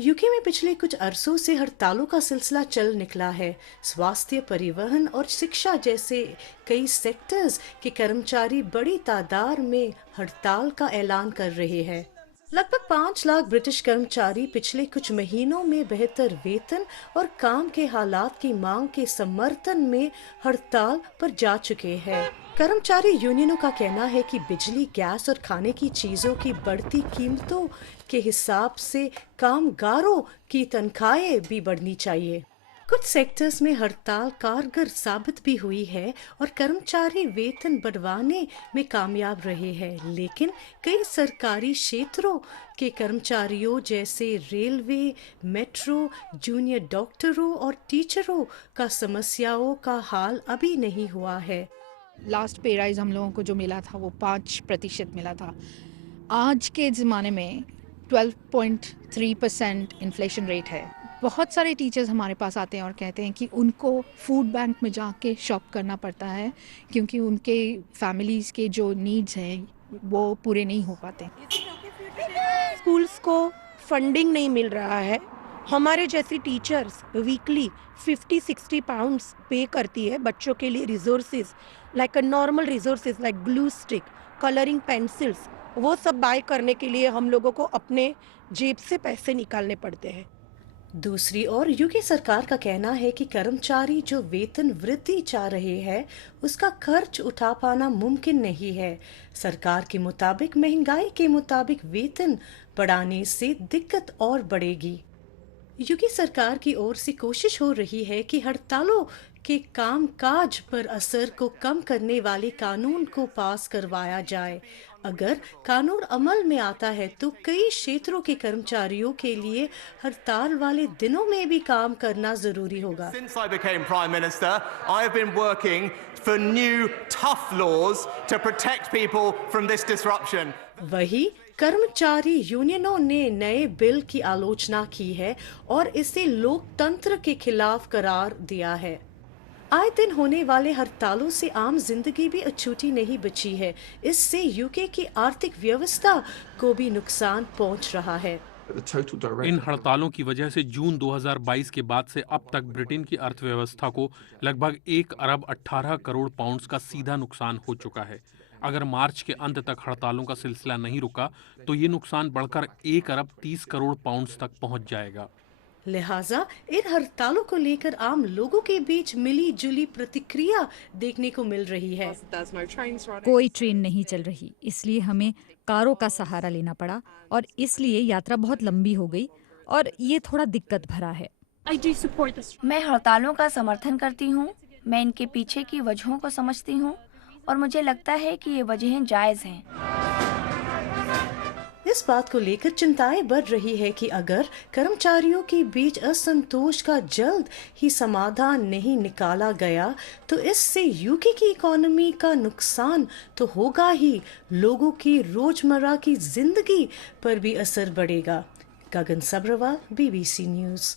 UK में पिछले कुछ अरसों से हड़तालों का सिलसिला चल निकला है। स्वास्थ्य, परिवहन और शिक्षा जैसे कई सेक्टर्स के कर्मचारी बड़ी तादाद में हड़ताल का ऐलान कर रहे हैं। लगभग 5 लाख ब्रिटिश कर्मचारी पिछले कुछ महीनों में बेहतर वेतन और काम के हालात की मांग के समर्थन में हड़ताल पर जा चुके हैं। कर्मचारी यूनियनों का कहना है कि बिजली, गैस और खाने की चीजों की बढ़ती कीमतों के हिसाब से कामगारों की तनख्वाहें भी बढ़नी चाहिए। कुछ सेक्टर्स में हड़ताल कारगर साबित भी हुई है और कर्मचारी वेतन बढ़वाने में कामयाब रहे हैं, लेकिन कई सरकारी क्षेत्रों के कर्मचारियों जैसे रेलवे, मेट्रो, जूनियर डॉक्टरों और टीचरों का समस्याओं का हाल अभी नहीं हुआ है। लास्ट पे राइज हम लोगों को जो मिला था वो 5% मिला था। आज के ज़माने में 12.3% इन्फ्लेशन रेट है। बहुत सारे टीचर्स हमारे पास आते हैं और कहते हैं कि उनको फूड बैंक में जाके शॉप करना पड़ता है क्योंकि उनके फैमिलीज़ के जो नीड्स हैं वो पूरे नहीं हो पाते। स्कूल्स को फंडिंग नहीं मिल रहा है। हमारे जैसी टीचर्स वीकली 50-60 पाउंड्स पे करती है बच्चों के लिए resources like a normal resources like glue stick, colouring pencils, वो सब बाय करने के लिए हम लोगों को अपने जेब से पैसे निकालने पड़ते हैं। दूसरी ओर यूके सरकार का कहना है कि कर्मचारी जो वेतन वृद्धि चाह रहे हैं उसका खर्च उठा पाना मुमकिन नहीं है। सरकार के मुताबिक महंगाई के मुताबिक वेतन बढ़ाने से दिक्कत और बढ़ेगी। यूके सरकार की ओर से कोशिश हो रही है कि हड़तालों के कामकाज पर असर को कम करने वाले कानून को पास करवाया जाए। अगर कानून अमल में आता है तो कई क्षेत्रों के कर्मचारियों के लिए हड़ताल वाले दिनों में भी काम करना जरूरी होगा। Since I became Prime Minister, I have been working for new tough laws to protect people from this disruption. वही कर्मचारी यूनियनों ने नए बिल की आलोचना की है और इसे लोकतंत्र के खिलाफ करार दिया है। आए दिन होने वाले हड़तालों से आम जिंदगी भी अछूती नहीं बची है। इससे यूके की आर्थिक व्यवस्था को भी नुकसान पहुंच रहा है। इन हड़तालों की वजह से जून 2022 के बाद से अब तक ब्रिटेन की अर्थव्यवस्था को लगभग 1 अरब 18 करोड़ पाउंड्स का सीधा नुकसान हो चुका है। अगर मार्च के अंत तक हड़तालों का सिलसिला नहीं रुका तो ये नुकसान बढ़कर 1 अरब 30 करोड़ पाउंड्स तक पहुंच जाएगा। लिहाजा इन हड़तालों को लेकर आम लोगों के बीच मिली जुली प्रतिक्रिया देखने को मिल रही है। कोई ट्रेन नहीं चल रही, इसलिए हमें कारों का सहारा लेना पड़ा और इसलिए यात्रा बहुत लंबी हो गई और ये थोड़ा दिक्कत भरा है। मैं हड़तालों का समर्थन करती हूँ। मैं इनके पीछे की वजहों को समझती हूँ और मुझे लगता है कि ये वजहें जायज़ हैं। इस बात को लेकर चिंताएं बढ़ रही है कि अगर कर्मचारियों के बीच असंतोष का जल्द ही समाधान नहीं निकाला गया तो इससे यूके की इकोनॉमी का नुकसान तो होगा ही, लोगों की रोजमर्रा की जिंदगी पर भी असर पड़ेगा। गगन सब्रवाल, BBC न्यूज़।